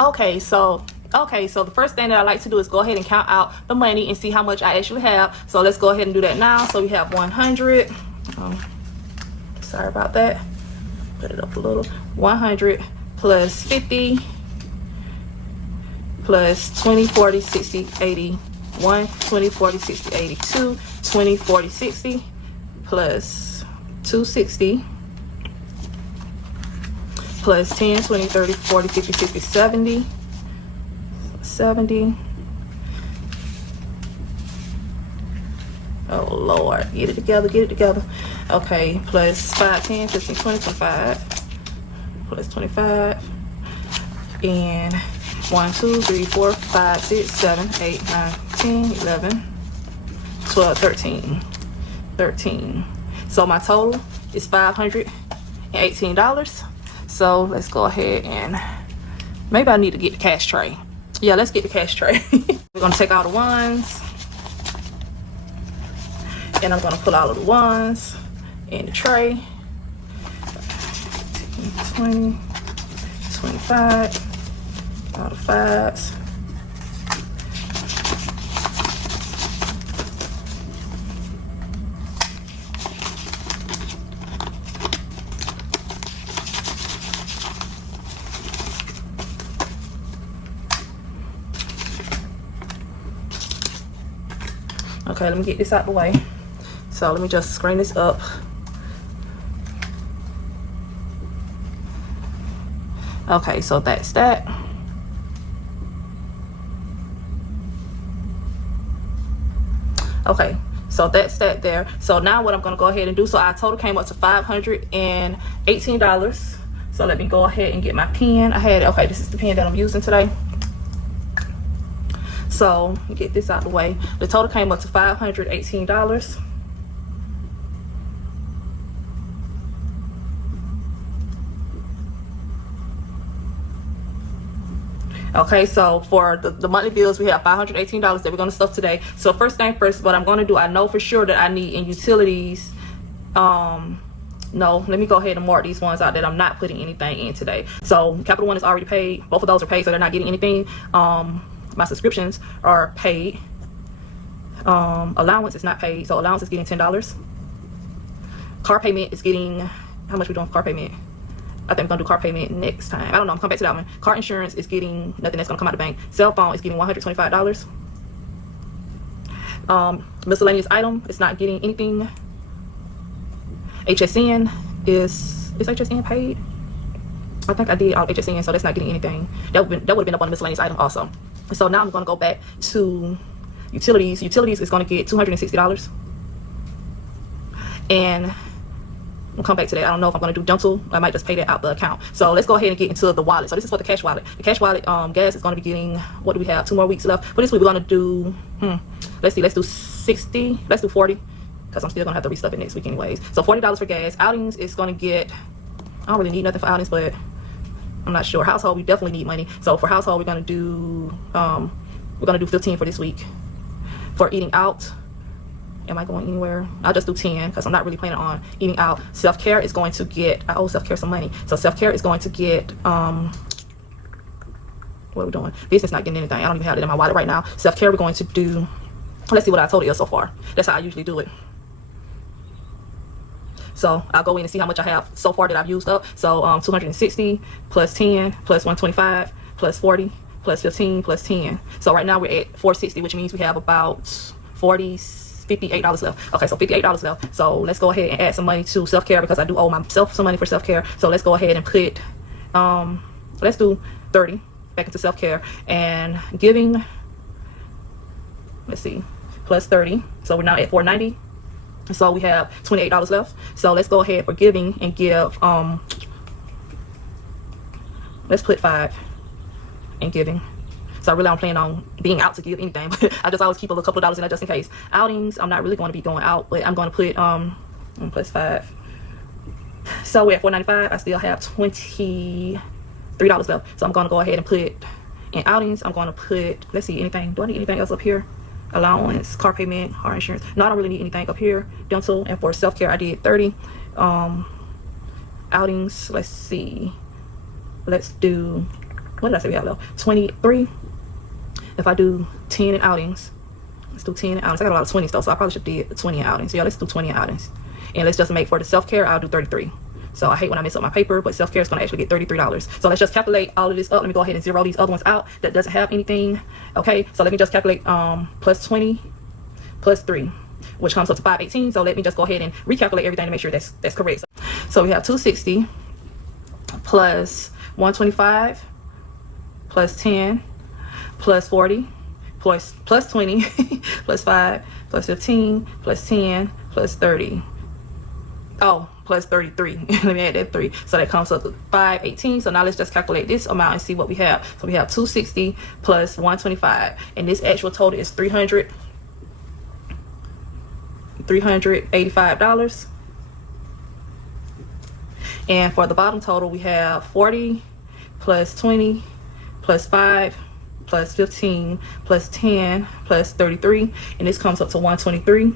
Okay, so the first thing that I like to do is go ahead and count out the money and see how much I actually have. So let's go ahead and do that now. So we have 100. Sorry about that. Put it up a little. 100 plus 50 plus 20, 40, 60, 80. 1, 20, 40, 60, 80. 2, 20, 40, 60 plus 260 plus 10, 20, 30, 40, 50, 60, 70. 70. Oh Lord, get it together. Okay, plus 5, 10, 15, 20, 25 plus 25 and 1, 2, 3, 4, 5, 6, 7, 8, 9, 10, 11, 12, 13. So my total is $518. So let's go ahead and maybe I need to get the cash tray. Yeah, let's get the cash tray. We're gonna take all the ones, and I'm gonna put all of the ones in the tray. 20, 25, all the fives. Okay, let me get this out the way. So let me just screen this up. Okay, so that's that. Okay, so that's that there. So now what I'm gonna go ahead and do, so our total came up to $518. So let me go ahead and get my pen. Okay, this is the pen that I'm using today. So get this out the way. The total came up to $518. Okay, so for the monthly bills, we have $518 that we're going to stuff today. So first thing first, what I'm going to do, I know for sure that I need in utilities. No, let me go ahead and mark these ones out that I'm not putting anything in today. So Capital One is already paid. Both of those are paid, so they're not getting anything. My subscriptions are paid. Allowance is not paid, so allowance is getting $10. Car payment is getting, how much we doing for car payment? I think I'm gonna do car payment next time. I don't know, I'm coming back to that one. Car insurance is getting nothing, that's gonna come out of the bank. Cell phone is getting $125. Miscellaneous item is not getting anything. HSN is HSN paid? I think I did all HSN, so that's not getting anything. That would have been up on the miscellaneous item also. So now I'm gonna go back to utilities. Utilities is gonna get $260. And I'll come back to that. I don't know if I'm going to do dental. I might just pay that out the account. So let's go ahead and get into the wallet. So this is for the cash wallet. The cash wallet, gas is going to be getting, what do we have? 2 more weeks left. For this week, we're going to do, let's see, let's do 60. Let's do 40, because I'm still going to have to restuff it next week anyways. So $40 for gas. Outings is going to get, I don't really need nothing for outings, but I'm not sure. Household, we definitely need money. So for household, we're going to do 15 for this week. For eating out, am I going anywhere? I'll just do 10 because I'm not really planning on eating out. Self-care is going to get, I owe self-care some money. So self-care is going to get, what are we doing? Business not getting anything. I don't even have it in my wallet right now. Self-care, we're going to do, let's see what I told you so far. That's how I usually do it. So I'll go in and see how much I have so far that I've used up. So 260 plus 10 plus 125 plus 40 plus 15 plus 10. So right now we're at 460, which means we have about $58 left. Okay, so $58 left. So let's go ahead and add some money to self-care because I do owe myself some money for self-care. So let's go ahead and put, let's do 30 back into self-care, and giving, let's see, plus 30. So we're now at 490. So we have $28 left. So let's go ahead for giving and give, let's put 5 in giving. So I really don't plan on being out to give anything, but I just always keep a couple of dollars in there just in case. Outings, I'm not really going to be going out, but I'm going to put plus 5. So we're at $495. I still have $23 left. So I'm going to go ahead and put in outings. I'm going to put, let's see, anything. Do I need anything else up here? Allowance, car payment, car insurance. No, I don't really need anything up here. Dental, and for self-care, I did 30. Outings, let's see. Let's do what did I say we have left? 23. If I do 10 in outings, let's do 10 in outings. I got a lot of 20s though, so I probably should do 20 in outings. Yeah, let's do 20 in outings. And let's just make for the self-care, I'll do 33. So I hate when I mess up my paper, but self-care is going to actually get $33. So let's just calculate all of this up. Let me go ahead and zero these other ones out that doesn't have anything. Okay, so let me just calculate plus 20 plus 3, which comes up to 518. So let me just go ahead and recalculate everything to make sure that's correct. So we have 260 plus 125 plus 10 plus 40 plus 20 plus 5 plus 15 plus 10 plus 30. Oh, plus 33. Let me add that 3. So that comes up to 518. So now let's just calculate this amount and see what we have. So we have 260 plus 125, and this actual total is $385. And for the bottom total, we have 40 plus 20 plus 5 plus 15 plus 10 plus 33, and this comes up to 123.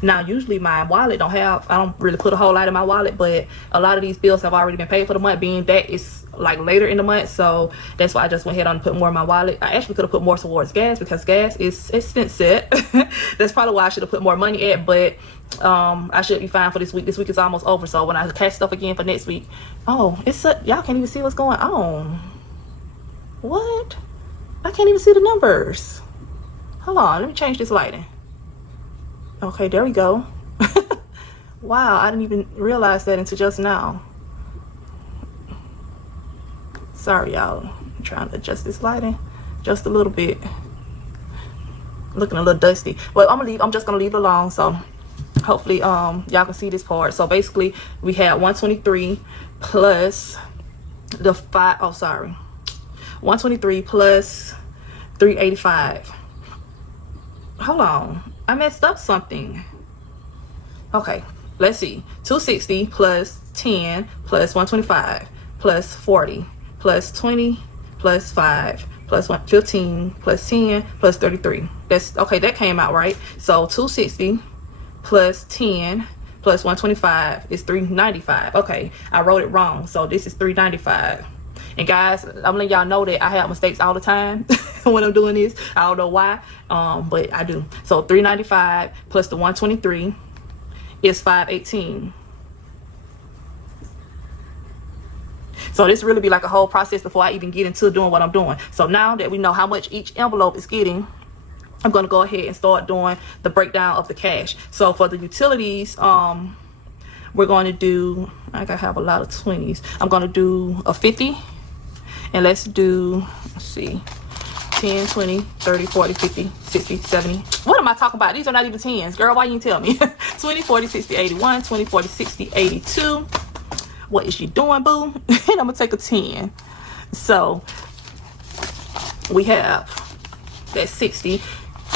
Now usually my wallet I don't really put a whole lot in my wallet, but a lot of these bills have already been paid for the month, being that it's like later in the month. So that's why I just went ahead and put more in my wallet. I actually could have put more towards gas because gas is expensive. That's probably why I should have put more money at, but I should be fine for this week. This week is almost over, so when I catch stuff again for next week, oh, y'all can't even see what's going on. What? I can't even see the numbers. Hold on, let me change this lighting. Okay, there we go. Wow, I didn't even realize that until just now. Sorry, y'all. I'm trying to adjust this lighting just a little bit. Looking a little dusty. Well, I'm just gonna leave it alone. So hopefully y'all can see this part. So basically we had 123 plus the 123 plus 385. Hold on, I messed up something. Okay, let's see. 260 plus 10 plus 125 plus 40 plus 20 plus 5 plus 15 plus 10 plus 33. That's okay, that came out right. So 260 plus 10 plus 125 is 395. Okay, I wrote it wrong, so this is 395. And guys, I'm letting y'all know that I have mistakes all the time when I'm doing this. I don't know why, but I do. So 395 plus the 123 is 518. So this really be like a whole process before I even get into doing what I'm doing. So now that we know how much each envelope is getting, I'm going to go ahead and start doing the breakdown of the cash. So for the utilities, we're going to do, I gotta have a lot of 20s. I'm going to do a 50. And let's do, let's see, 10, 20, 30, 40, 50, 60, 70. What am I talking about? These are not even 10s. Girl, why you didn't tell me? 20, 40, 60, 81, 20, 40, 60, 82. What is you doing, boo? And I'm going to take a 10. So we have that 60,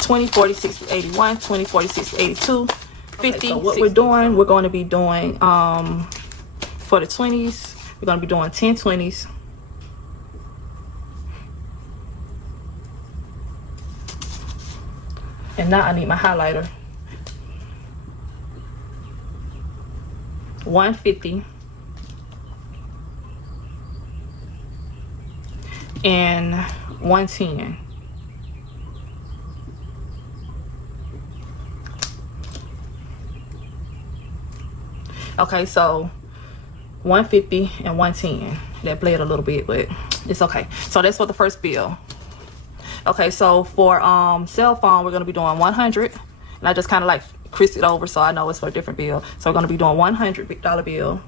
20, 40, 60, 81, 20, 40, 60, 82, 50. Okay, so what 60. We're doing, we're going to be doing, for the 20s, we're going to be doing 10 20s. And now I need my highlighter. 150 and 110. Okay, so 150 and 110. That bled a little bit, but it's okay. So that's for the first bill. Okay, so for cell phone, we're going to be doing 100. And I just kind of like creased it over so I know it's for a different bill. So we're going to be doing $100 bill.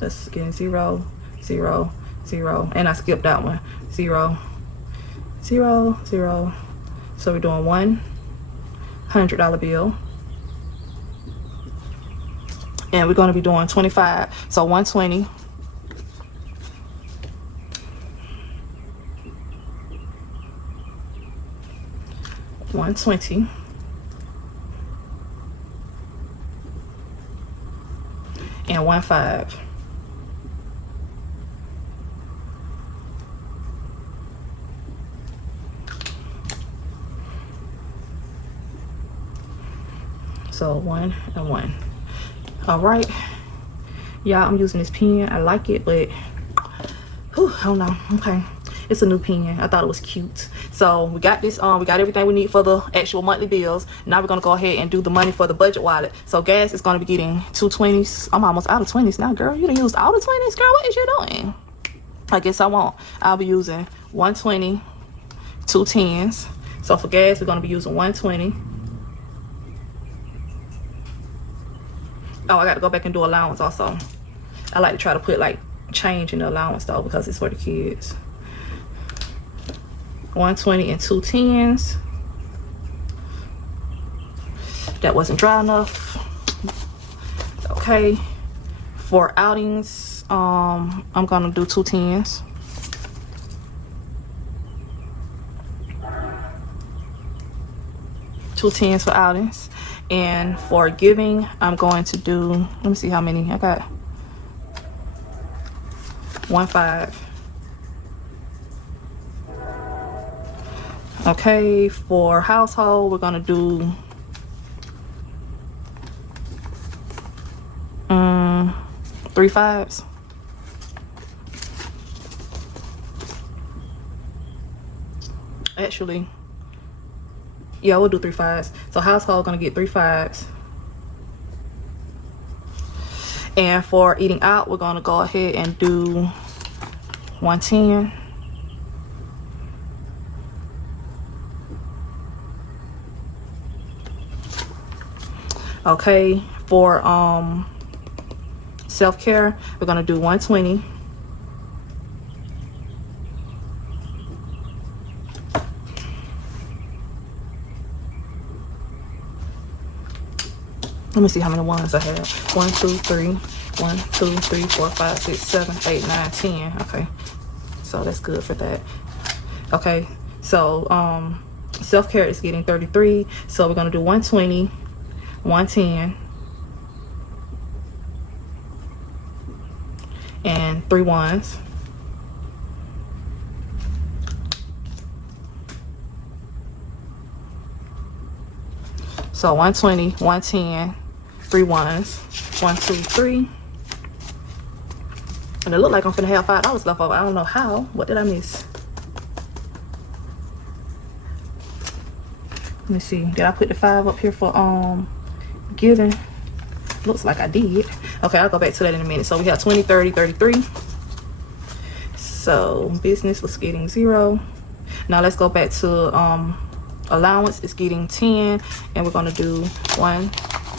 Let's get in 0, 0, 0. And I skipped that one. 0, 0, 0. So we're doing $100 bill. And we're going to be doing 25. So 120. 120 and 15. So 1 and 1. All right, Yeah, I'm using this pen. I like it, but whew, I don't know. Okay, it's a new pen. I thought it was cute. So we got this we got everything we need for the actual monthly bills. Now we're gonna go ahead and do the money for the budget wallet. So gas is gonna be getting 220s. I'm almost out of 20s now, girl. You done used all the 20s, girl. What is you doing? I guess I won't. I'll be using 120, 2 10s. So for gas, we're gonna be using 120. Oh, I got to go back and do allowance also. I like to try to put like change in the allowance though, because it's for the kids. 120 and 2 10s. That wasn't dry enough. Okay, for outings, I'm gonna do 2 10s. Two 10s for outings. And for giving, I'm going to do, let me see how many I got. 1 5. Okay, for household, we're gonna do 3 5s. Actually, yeah, we'll do 3 5s. So household gonna get 3 5s. And for eating out, we're gonna go ahead and do 110. Okay, for self-care, we're gonna do 120. Let me see how many ones I have. 1 2 3. 1 2 3 4 5 6 7 8 9 10. Okay, so that's good for that. Okay, so self-care is getting 33. So we're gonna do 120, 110, and 3 ones. So 120, 110, 3 ones. 1 2 3. And it looked like I'm finna have $5 left over. I don't know how. What did I miss? Let me see. Did I put the 5 up here for giving? Looks like I did. Okay, I'll go back to that in a minute. So we have 20, 30, 33. So business was getting 0. Now let's go back to allowance is getting 10, and we're gonna do 1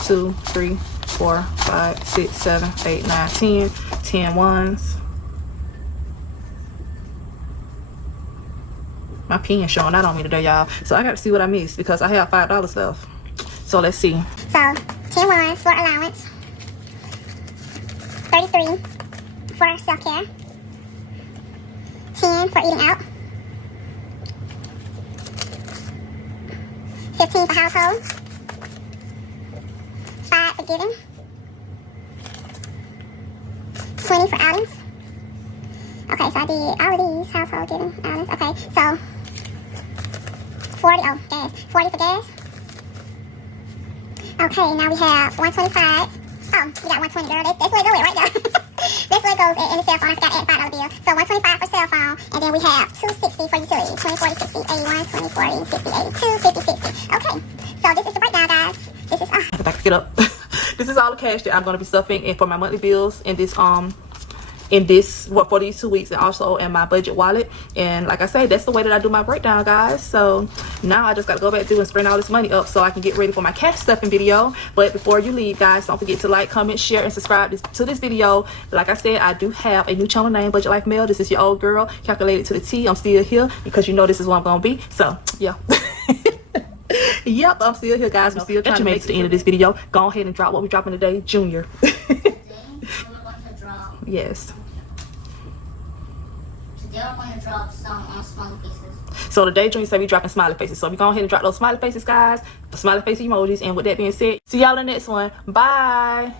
2 3 4 5 6 7 8 9 10. 10 ones. My pen showing out on me today, y'all. So I got to see what I missed because I have $5 left. So let's see. So 10 ones for allowance, 33 for self-care, 10 for eating out, 15 for household, 5 for giving, 20 for outings. Okay, so I did all of these, household, giving, outings. Okay, so 40, oh, gas, 40 for gas. Okay, now we have 125. Oh, we got 120, girl. That's where it goes right there. That's where it goes in the cell phone. I forgot to add $5 bill. So 125 for cell phone, and then we have 260 for utilities. 20, 40, 60, 81, 20, 40, 60, 82, 50, 60. Okay, so this is the breakdown, guys. This is if I can get up. This is all the cash that I'm going to be stuffing in for my monthly bills in this for these 2 weeks, and also in my budget wallet. And like I say, that's the way that I do my breakdown, guys. So now I just got to go back through and spend all this money up so I can get ready for my cash stuffing video. But before you leave, guys, don't forget to like, comment, share, and subscribe to this video. Like I said, I do have a new channel name, Budget Life Mel. This is your old girl, calculated to the T. I'm still here because you know this is what I'm gonna be. So yeah. Yep, I'm still here, guys. I'm still trying to make it to the end of this video. Go ahead and drop what we're dropping today, Junior. Yes. Today I'm going to drop some smiley faces. So today Junior said we dropping smiley faces. So we go ahead and drop those smiley faces, guys. The smiley face emojis. And with that being said, see y'all in the next one. Bye.